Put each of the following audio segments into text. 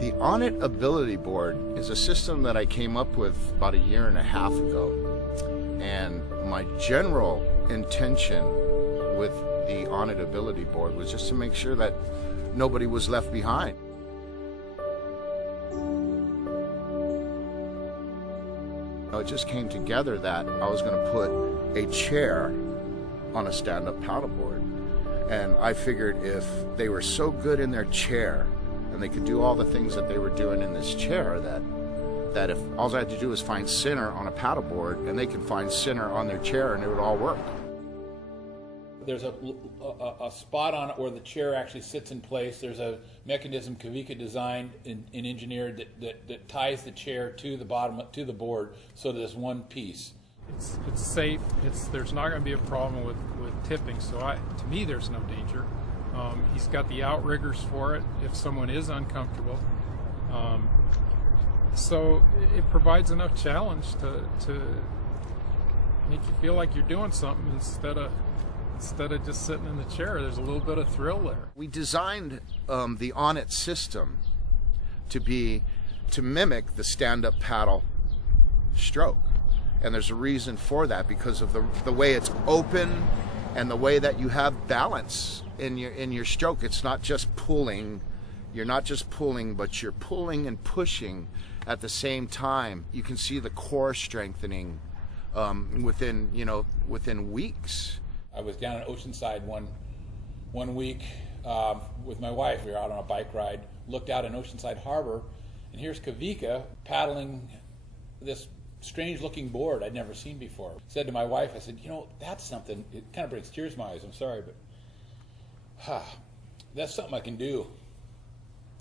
The Onit Ability Board is a system that I came up with about 1.5 years ago. And my general intention with the Onit Ability Board was just to make sure that nobody was left behind. It just came together that I was going to put a chair on a stand-up paddleboard. And I figured if they were so good in their chair and they could do all the things that they were doing in this chair, that if all I had to do was find center on a paddleboard and they could find center on their chair and it would all work. There's a spot on it where the chair actually sits in place. There's a mechanism Kawika designed and engineered that ties the chair to the bottom, to the board, so that it's one piece. It's safe. There's not going to be a problem with tipping, so to me there's no danger. He's got the outriggers for it if someone is uncomfortable. So it provides enough challenge to make you feel like you're doing something instead of just sitting in the chair. There's a little bit of thrill there. We designed the Onit system to mimic the stand-up paddle stroke. And there's a reason for that, because of the way it's open and the way that you have balance in your stroke. It's not just pulling. You're not just pulling, but you're pulling and pushing at the same time. You can see the core strengthening within weeks. I was down at Oceanside one week with my wife. We were out on a bike ride, looked out in Oceanside Harbor, and here's Kawika paddling this strange-looking board I'd never seen before. Said to my wife, I said, that's something. It kind of brings tears to my eyes. I'm sorry, but that's something I can do.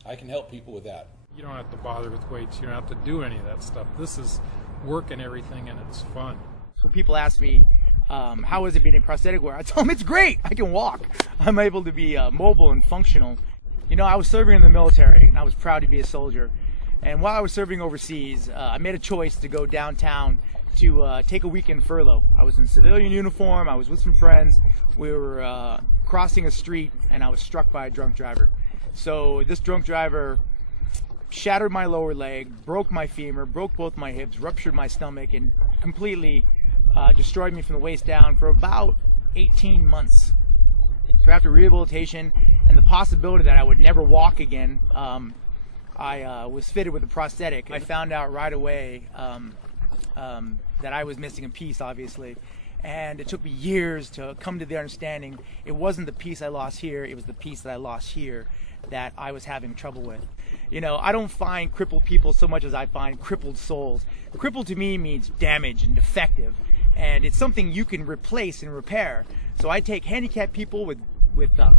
I can help people with that. You don't have to bother with weights. You don't have to do any of that stuff. This is work and everything, and it's fun. So people ask me, how is it being in prosthetic wear? I tell them it's great. I can walk. I'm able to be mobile and functional. I was serving in the military, and I was proud to be a soldier. And while I was serving overseas, I made a choice to go downtown to take a weekend furlough. I was in civilian uniform. I was with some friends. We were crossing a street, and I was struck by a drunk driver. So this drunk driver shattered my lower leg, broke my femur, broke both my hips, ruptured my stomach, and completely destroyed me from the waist down for about 18 months. So after rehabilitation and the possibility that I would never walk again, I was fitted with a prosthetic. I found out right away that I was missing a piece, obviously. And it took me years to come to the understanding it wasn't the piece I lost here, it was the piece that I lost here that I was having trouble with. I don't find crippled people so much as I find crippled souls. Crippled to me means damaged and defective, and it's something you can replace and repair. So I take handicapped people with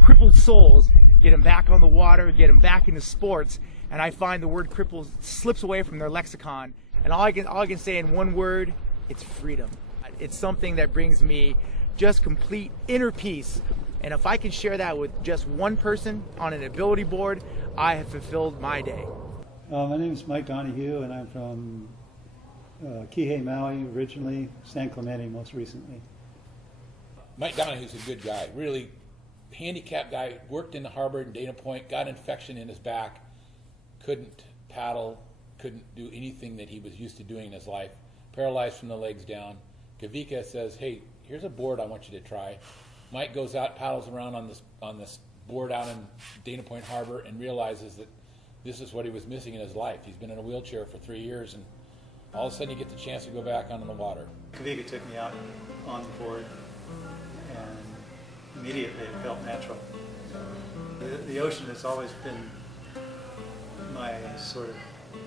crippled souls, get them back on the water, get them back into sports, and I find the word crippled slips away from their lexicon. And all I can say in one word, it's freedom. It's something that brings me just complete inner peace. And if I can share that with just one person on an ability board, I have fulfilled my day. My name is Mike Donahue, and I'm from Kihei, Maui, originally, San Clemente most recently. Mike Donahue's a good guy, really handicapped guy, worked in the harbor in Dana Point, got infection in his back, couldn't paddle, couldn't do anything that he was used to doing in his life, paralyzed from the legs down. Kawika says, hey, here's a board I want you to try. Mike goes out, paddles around on this board out in Dana Point Harbor, and realizes that this is what he was missing in his life. He's been in a wheelchair for 3 years, and all of a sudden he gets a chance to go back onto the water. Kawika took me out on the board, and immediately it felt natural. The ocean has always been my sort of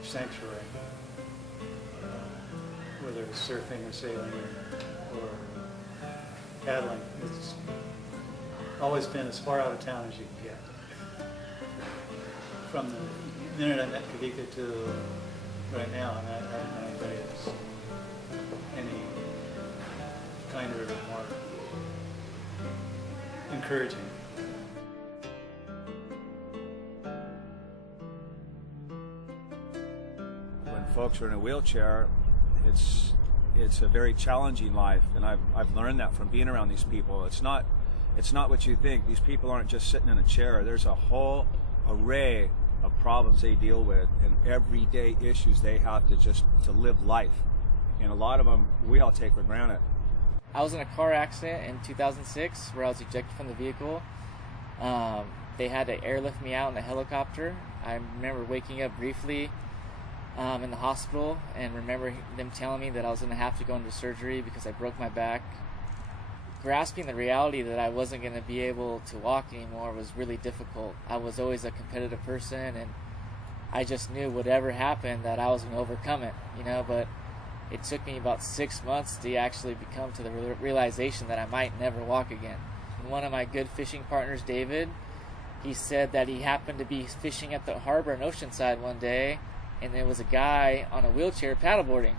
sanctuary, whether it's surfing or sailing or paddling. It's always been as far out of town as you can get. From the minute I met Kawika to right now, I haven't met anybody that's any kinder or more encouraging. When folks are in a wheelchair, it's a very challenging life, and I've learned that from being around these people. It's not what you think. These people aren't just sitting in a chair. There's a whole array of problems they deal with and everyday issues they have to live life. And a lot of them we all take for granted. I was in a car accident in 2006 where I was ejected from the vehicle. They had to airlift me out in a helicopter. I remember waking up briefly in the hospital and remember them telling me that I was going to have to go into surgery because I broke my back. Grasping the reality that I wasn't going to be able to walk anymore was really difficult. I was always a competitive person, and I just knew whatever happened that I was going to overcome it, you know, but it took me about 6 months to actually come to the realization that I might never walk again. And one of my good fishing partners, David, he said that he happened to be fishing at the harbor in Oceanside one day, and there was a guy on a wheelchair paddleboarding.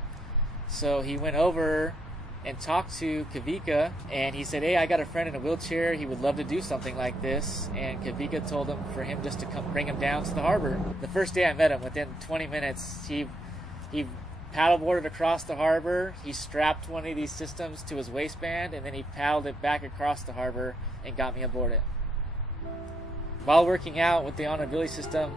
So he went over and talked to Kawika, and he said, hey, I got a friend in a wheelchair, he would love to do something like this. And Kawika told him for him just to come bring him down to the harbor. The first day I met him, within 20 minutes, he paddleboarded across the harbor, he strapped one of these systems to his waistband, and then he paddled it back across the harbor and got me aboard it. While working out with the on-ability system,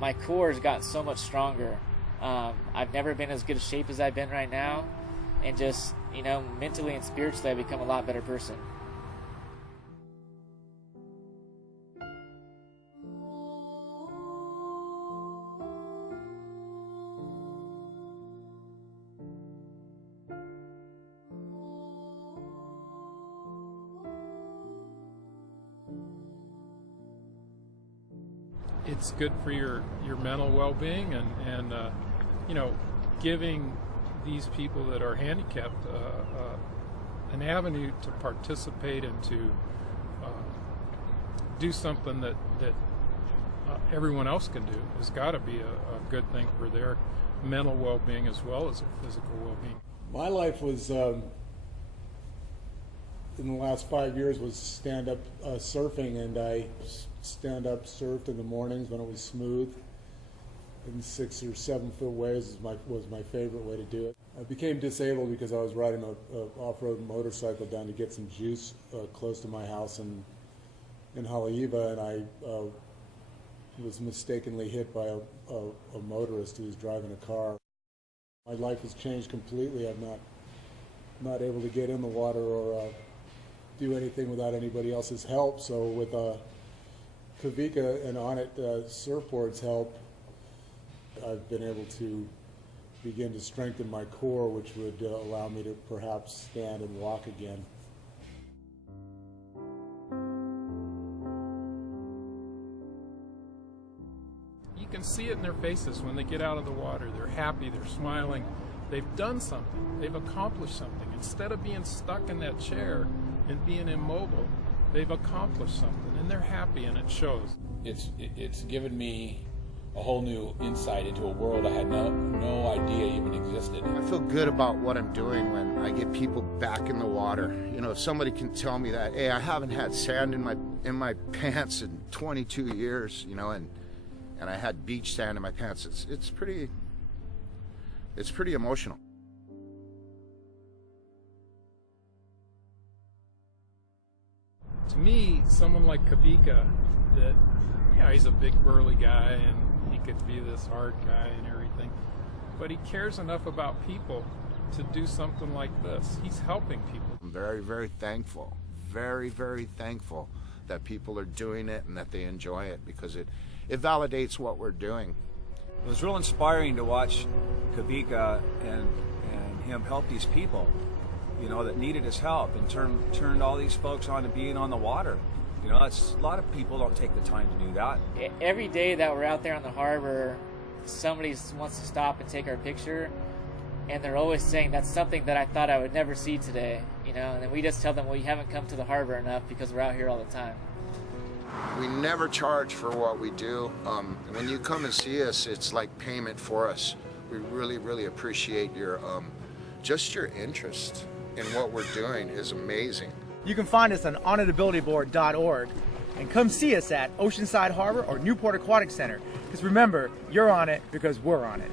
my core has gotten so much stronger. I've never been as good a shape as I've been right now, and just, you know, mentally and spiritually I've become a lot better person. It's good for your mental well-being and you know, giving these people that are handicapped an avenue to participate and to do something that everyone else can do has got to be a good thing for their mental well-being as well as their physical well-being. My life was in the last 5 years was stand-up surfing, and I stand-up surfed in the mornings when it was smooth in 6 or 7 foot waves was my favorite way to do it. I became disabled because I was riding an off-road motorcycle down to get some juice close to my house in Haleiwa, and I was mistakenly hit by a motorist who was driving a car. My life has changed completely. I'm not able to get in the water or do anything without anybody else's help. So with Kawika and Onit surfboards' help, I've been able to begin to strengthen my core, which would allow me to perhaps stand and walk again. You can see it in their faces when they get out of the water. They're happy, they're smiling, they've done something, they've accomplished something. Instead of being stuck in that chair and being immobile, they've accomplished something, and they're happy, and it shows. It's given me a whole new insight into a world I had no idea even existed. I feel good about what I'm doing when I get people back in the water. You know, if somebody can tell me that, hey, I haven't had sand in my pants in 22 years, you know, and I had beach sand in my pants. It's pretty emotional. To me, someone like Kawika, that, yeah, he's a big burly guy and he could be this hard guy and everything, but he cares enough about people to do something like this. He's helping people. I'm very, very thankful, very, very thankful that people are doing it and that they enjoy it, because it validates what we're doing. It was real inspiring to watch Kawika and him help these people, you know, that needed his help, and turned all these folks on to being on the water. You know, a lot of people don't take the time to do that. Every day that we're out there on the harbor, somebody wants to stop and take our picture, and they're always saying, that's something that I thought I would never see today, you know, and then we just tell them, well, you haven't come to the harbor enough because we're out here all the time. We never charge for what we do. When you come and see us, it's like payment for us. We really, really appreciate your just your interest in what we're doing is amazing. You can find us on onitabilityboard.org and come see us at Oceanside Harbor or Newport Aquatic Center. Because remember, you're on it because we're on it.